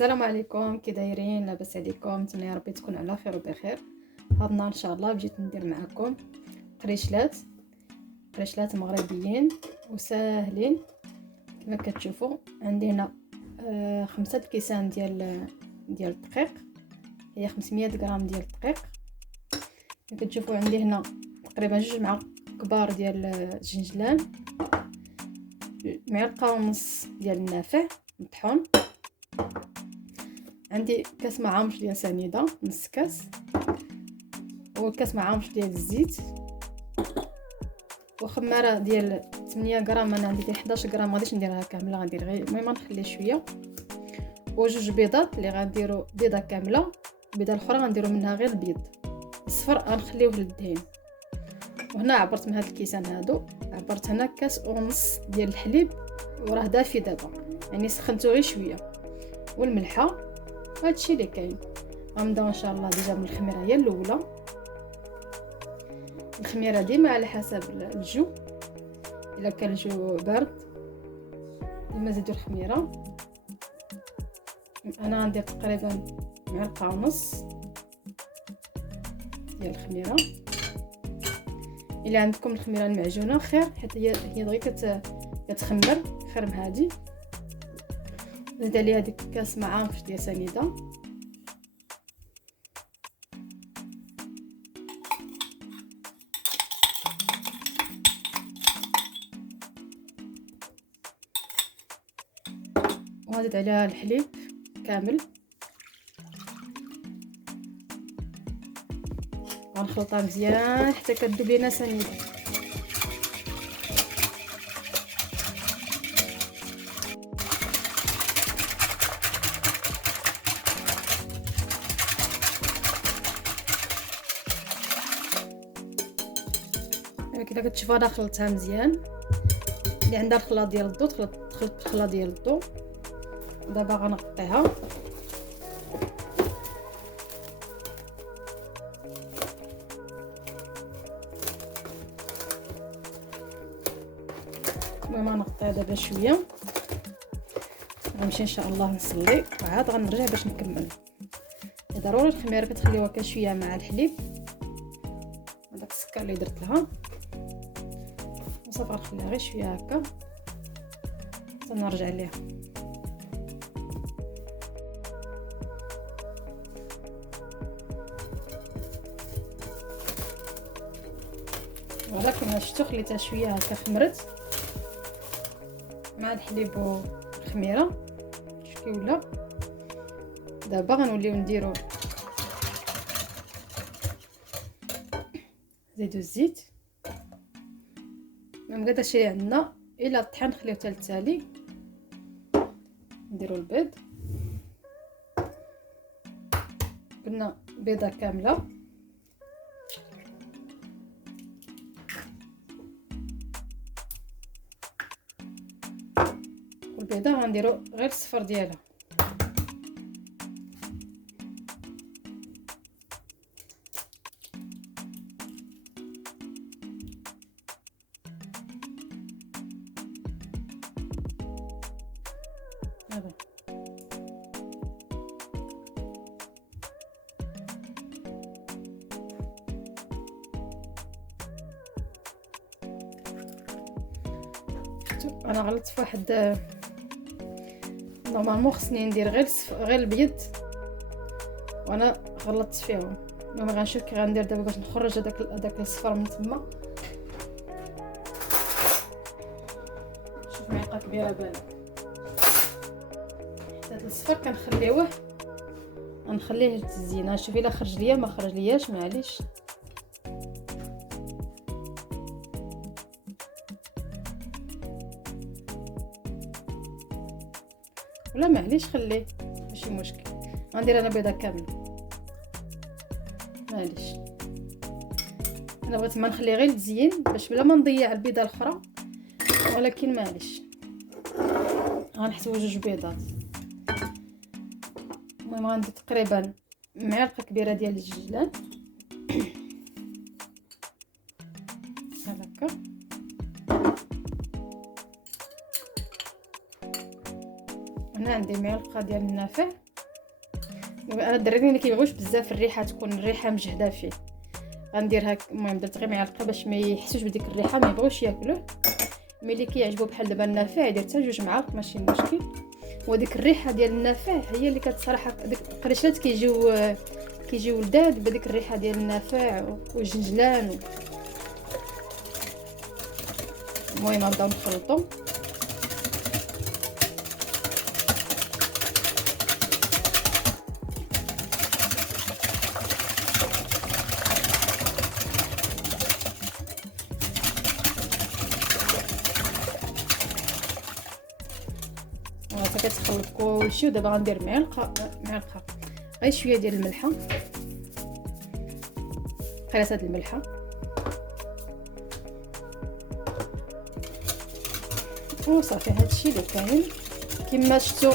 السلام عليكم، كي دايرين؟ لاباس عليكم؟ نتمنى يا ربي تكون على خير وبخير. هاد النهار ان شاء الله بجيت ندير معكم قريشلات مغربيين وساهلين. كما كتشوفوا عندي هنا 5 كيسان ديال الدقيق، هي 500 غرام ديال الدقيق. كما كتشوفوا عندي هنا تقريبا 2 معالق كبار ديال الجنجلان، 1.5 معلقه ديال النافع مطحون، عندي كاس معامش ديال سنيده نص كاس، وكاس معامش ديال الزيت، وخماره ديال 8 غرام. انا عندي 11 غرام، ما غاديش نديرها كامله، غندير غير المهم نخلي شويه. وجوج بيضات اللي غنديروا بيضه كامله، البيضه الاخرى غنديروا منها غير البيض، الصفر غنخليوه للدهين. وهنا عبرت من هاد الكيسان هادو، عبرت هنا كاس ونص ديال الحليب وراه دافي دابا، يعني سخنته غير شويه، والملحه. هادشي اللي كاين. غنبداو ان شاء الله ديجا من الخميره هي الاولى. الخميره ديما على حسب الجو، الا كان الجو بارد ديما زيدوا الخميره. انا غندير تقريبا 1.5 معلقه ديال الخميره. الا عندكم الخميره المعجونه خير، حيت هي دغيا كتخمر خير من هادي. زيد عليها ديك كاس معامش ديال سنيده، وغنزيد عليها الحليب كامل، غنخلطها مزيان حتى كتذوب لينا سنيده. كذا كتشوفوا انا خلطتها مزيان. اللي عندها الخلاط ديال الضو تخلط بالخلاط ديال الضو. دابا غنقطيها، المهم غنقطيها دابا شويه. غنمشي ان شاء الله نصلي وعاد غنرجع باش نكمل. ضروري الخميره كتخليوها كشويه مع الحليب وداك السكر اللي درت لها، وصافي غنخليها غير شويه هكا حتى نرجع ليها. ولكن شفتو خليتها شويه هكا خمرت مع الحليب والخميره. شكي ولا دابا غنوليو نديرو زيدو الزيت. المهم هذا الشيء عندنا. الا طحن نخليوه حتى التالي. نديرو البيض، قلنا بيضه كامله، والبيضه غنديرو غير الصفر ديالها. دابا انا غلطت في واحد. نورمالمون خصني ندير غير البيض، وانا غلطت فيهم. المهم غنشوف كي غندير دابا باش نخرج هذاك الصفر من تما. شوف معلقه كبيره بالك، هذا الصفر كنخليوه، غنخليه للتزيين. نشوف الا خرج ليا ما خرج لياش معليش. ولا معليش خليه ماشي مشكل. غندير انا بيضه كامله معليش. انا بغيت ما نخليه غير للتزيين باش بلا ما نضيع البيضه الاخرى، ولكن معليش غنحسبوا 2 بيضات. المهم غندير تقريبا معلقه كبيره ديال الجنجلان هكا. هنا عندي معلقه ديال النافع انا الدراري اللي كيبغيوش بزاف الريحه تكون الريحه مجهده فيه غنديرها. المهم درت غير معلقه باش ما يحسوش بديك الريحه ما يبغوش ياكلوه. ملي كيعجبو بحال دابا النافع يدير حتى 2 معالق ماشي مشكل. وديك الريحه ديال النافع هي اللي كتصراحه ديك القريشات كيجيو لذاذ بديك الريحه ديال النافع والجنجلان المهم نبداو نخلطو. كتخلط كلشي. ودابا غندير معلقه غير شويه ديال الملحه، قلات هاد الملحه وصافي. هادشي اللي كاين كما شفتوا.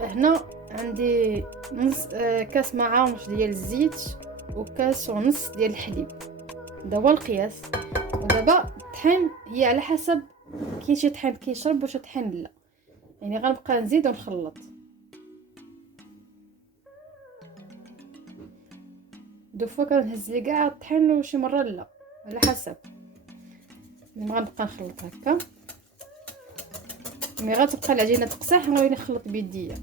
هنا عندي نص كاس مع ونص ديال الزيت وكاس ونص ديال الحليب، هذا هو القياس. ودابا الطحين هي على حسب كاين شي طحين كيشرب وشي طحين لا، يعني غنبقى نزيد ونخلط. دو فوا كنهز لي كاع الطحين وشي مره لا، على حسب. يعني غنبقى نخلط هكا. ملي غتبقى العجينه تقصح غنولي نخلط بيديا.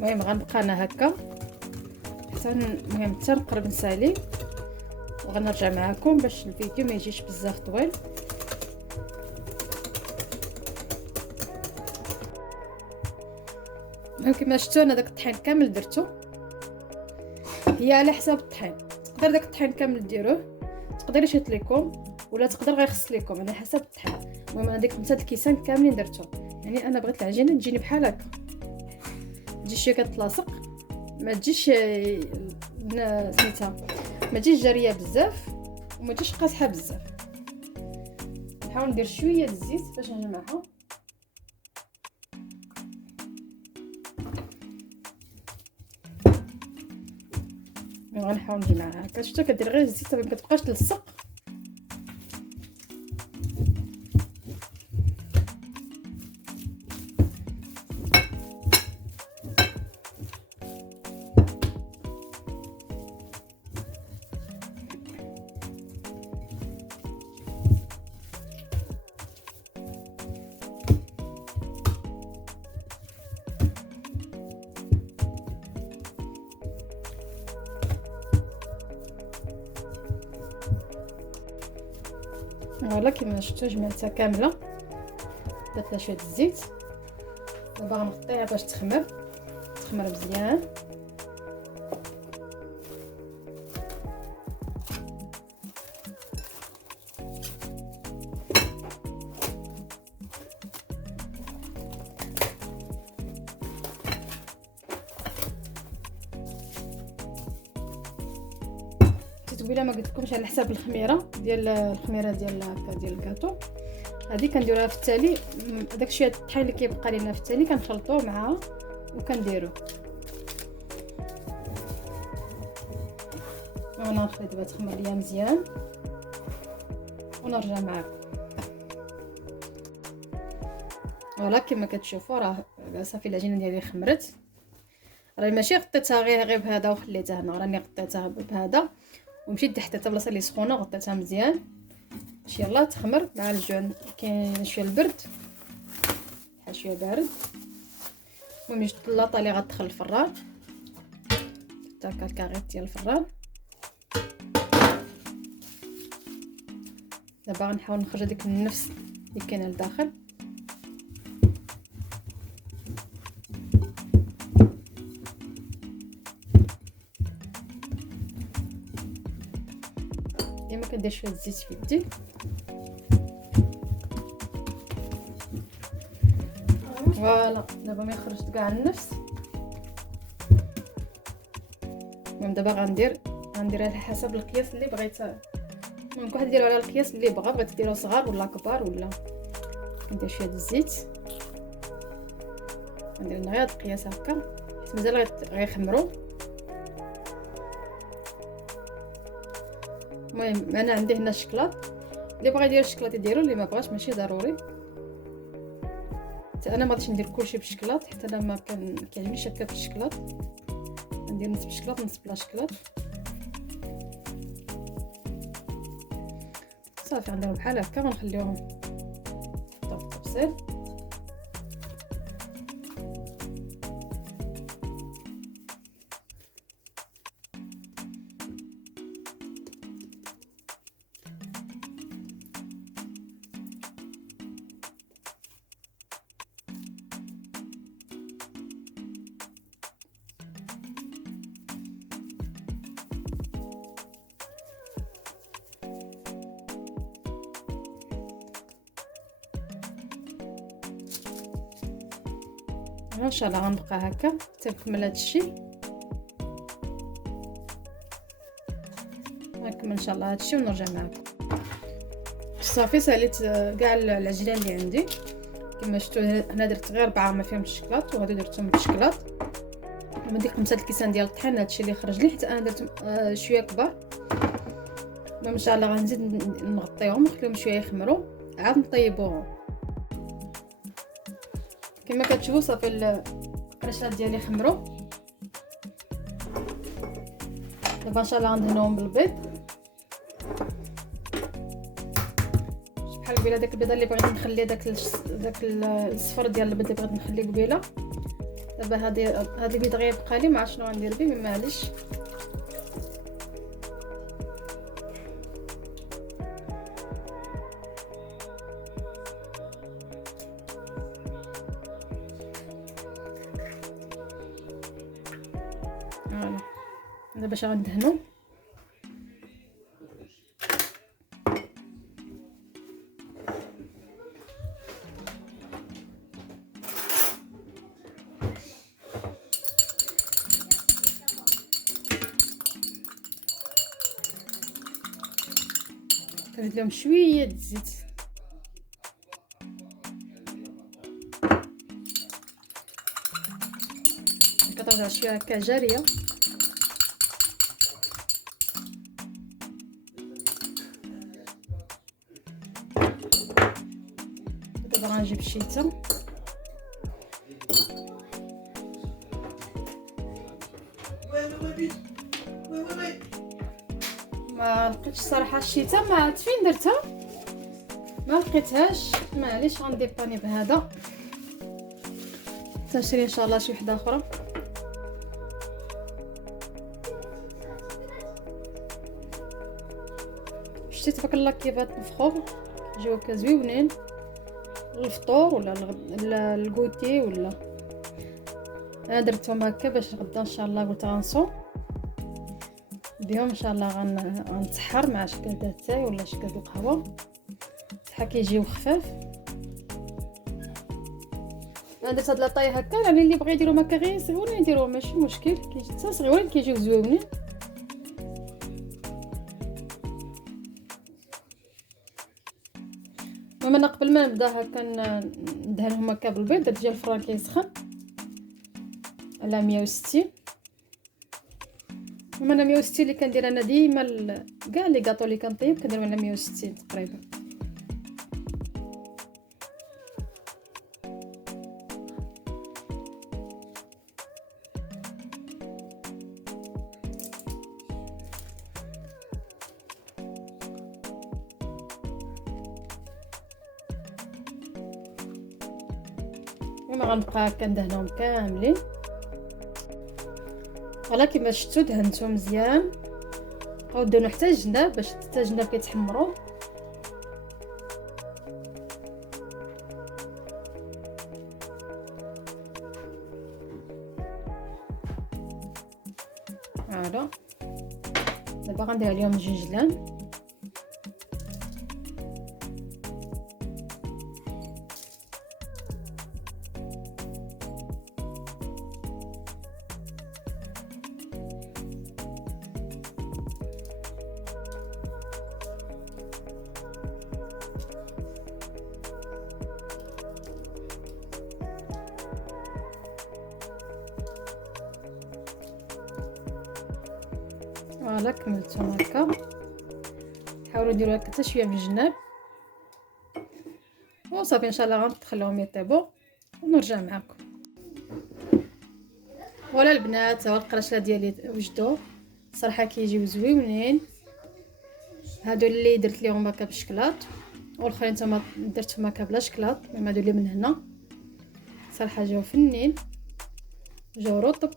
المهم غنبقى انا هكا حتى المهم حتى نقرب نسالي، وغنرجع معكم باش الفيديو ما يجيش بزاف طويل. كما شفتوا انا داك الطحين كامل درتو. هي على حساب الطحين، تقدر داك الطحين كامل ديروه، تقدر يشيط لكم ولا تقدر غير يخص لكم على حساب الطحين. المهم انا ديك 5 الكيسان كاملين درتو. يعني انا بغيت العجينه تجيني بحال هكا، تجي شويه كتلاصق، ما تجيش سميتها ما تجيش جاريه بزاف وما تجيش قاصحه بزاف. نحاول ندير شويه الزيت باش نجمعها. غنحاول نجمعها هكا. شفتوا كدير غير الزيت ما كتبقاش تلصق. فوالا كما شفتوا جمعتها كامله، درت لها شويه الزيت. دابا غنغطيها باش تخمر مزيان. التتبيله ما قلت لكمش على حساب الخميره ديال هكا ديال الكاطو. هذه كنديروها في التالي. داك شويه الطحين اللي كيبقى لينا في التالي كنخلطوه معها وكنديروه. وانا نخلي دابا تخمر ليا مزيان ونرجع معكم. فوالا كما كتشوفوا راه صافي العجينه ديالي خمرت. راه ماشي غطيتها غير بهذا وخليتها هنا، راني غطيتها بهذا ومشيت حطيتها بلاصه اللي سخونه غطيتها مزيان باش يلاه تخمر مع الجوع. كاين شويه البرد بحال شويه بارد. المهم جبت اللاطه اللي غتدخل الفران، درت الكاغيط ديال الفران. دابا غنحاول نخرج ديك النفس اللي كاينه لداخل. ديما كندير شويه الزيت في يدي. فوالا دابا ملي خرجت كاع النفس المهم دابا غندير على حسب القياس اللي بغيت. المهم كل واحد يديرو على القياس اللي بغيت ديرو صغار ولا كبار. ولا كندير شويه د الزيت، ندير غير هاد القياس هكا حيت مازال غيخمروا. المهم انا عندي هنا الشكلاط، اللي بغى يدير الشكلاط يديرو، اللي ما بغاش ماشي ضروري. حتى انا ما غاديش ندير كلشي بالشكلاط حتى انا ما كيعجبنيش هكا بالشكلاط، ندير نص بالشكلاط نص بلا شكلاط. صافي غنديرهم بحال هكا ونخليوهم في التفصيل. ان شاء الله غنبقى هكا حتى نكمل هذا الشيء. غنكمل ان شاء الله هذا الشيء ونرجع معكم. صافي ساليت كاع العجينه اللي عندي كما شفتوا. هنا درت غير 4 ما فيهمش الشكلاط، وهادو درتهم بالشكلاط. لما ديك 5 الكيسان ديال الطحين هادشي اللي خرج لي، حتى انا درت شويه كبار. المهم ان شاء الله غنزيد نغطيهم ونخليهم شويه يخمروا عاد نطيبوهم. كما كتشوفوا صافي القريشات ديالي خمروا. دابا ان شاء الله غندهنوهم بالبيض. بحال قبيله داك البيضه اللي بغيت نخلي داك الصفر ديال البيض اللي بغيت نخليه قبيله. دابا هاد البيض غيبقى لي، ما عرفت شنو غندير به، معليش. فوالا دابا باش غندهنو. كنزيد لهم شويه د الزيت. كترجع شويه هكا جاريه. دابا غنجيب الشيته. ما لقيتش صراحه الشيته، ما عرفت فين درتها، ما لقيتهاش. معليش غنديباني بهذا، تنشري ان شاء الله شي وحده اخرى. شتي تبارك الله كيفات نفخو جاو هكا زويونين للفطور ولا الكوتي. ولا انا درتهم هكا باش غدا ان شاء الله قلت غنصوم بهم ان شاء الله. غنتسحر مع شكل د التاي ولا شكل د القهوه حتى كيجيو خفاف. انا درت هاد لاطاي هكا، يعني اللي بغى يديرهم هكا غير صغيورين يديروهم ماشي مشكل، كيجي حتى صغيورين كيجيو زويونين. المهم انا قبل ما نبدا هكا ندهنهم هكا بالبيض، درت ديال الفران كيسخن على 160. المهم انا 160 اللي كندير انا ديما كاع لي كاطو اللي كنطيب كندير على 160 تقريبا. المهم غنبقى كندهنهم كاملين. فوالا كما شفتوا دهنتهم مزيان. بقاو دهنوا حتى الجناب باش حتى الجناب كيتحمروا. فوالا دابا غندير عليهم الجنجلان. فوالا كملتهم هكا. حاولوا ديروا هكا حتى شويه من الجناب وصافي. ان شاء الله غنخليهم يطيبوا ونرجع معكم. ولا البنات هو القراشله ديالي وجدوا صراحه كيجيو زويونين. هادو اللي درت ليهم هكا بالشكلاط والاخرين نتوما درتهم هكا بلا شكلاط. المهم هادو اللي من هنا صراحه جاو فنين، جاو رطب.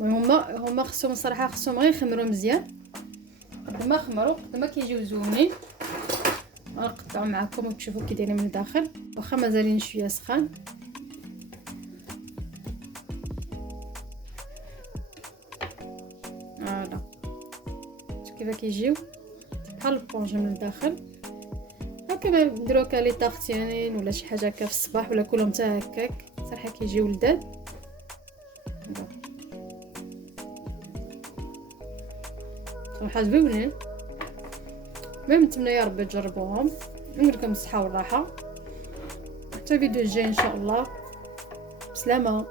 هما خصهم صراحه خصهم غير يخمروا مزيان. قد ما خمروا قد ما كيجيو زوينين. غنقطعوا معكم وتشوفوا كي دايرين من الداخل، واخا مازالين شويه سخان. فوالا كيف كيجيو بحال البونج من الداخل. هكا نديرو هكا لي طاغتين ولا شي حاجه هكا في الصباح ولا كلهم حتى هكاك صراحه كيجيو لذاذ. صراحه زوينين. المهم نتمنى يا ربي تجربوهم ونقول لكم الصحه والراحه. حتى الفيديو الجاي ان شاء الله. بسلامه.